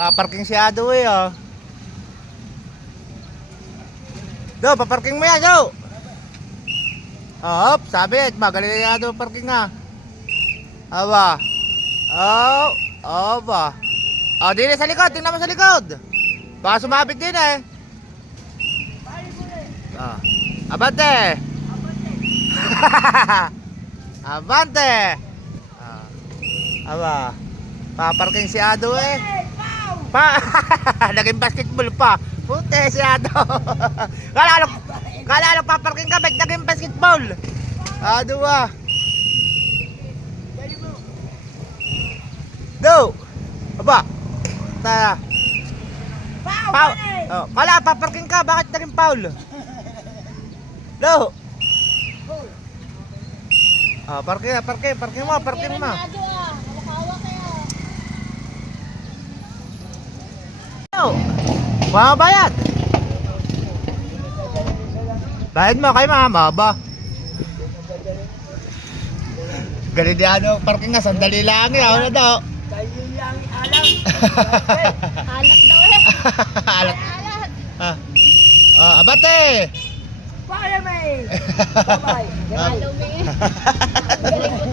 Paparking si Ado eh, oh. Do, paparking mo yan, do. Oh, sabi, magaling na Ado parking nga. Aba. Oh, oh ba. Oh, dili sa likod, tingnan mo sa likod. Baka sumabit din eh. Oh. Abante. Abante. Oh. Aba. Paparking si Ado eh. Naging basketball pa. Puti si Ado. Kala paparking ka, ba't naging basketball? Ado ah. Do. Aba. Tara. Foul. Oh, kala paparking ka, bakit naging foul? Do. Ah, parking mo. Do. Mabayad. Bayad mo kay mama ba? Galidiano parking nga, sandali lang eh. Ano daw? Kayo lang alam. Alat daw eh. Alat. Alat. Ah. Ah, abate. Bye-bye. Bye-bye. Galing po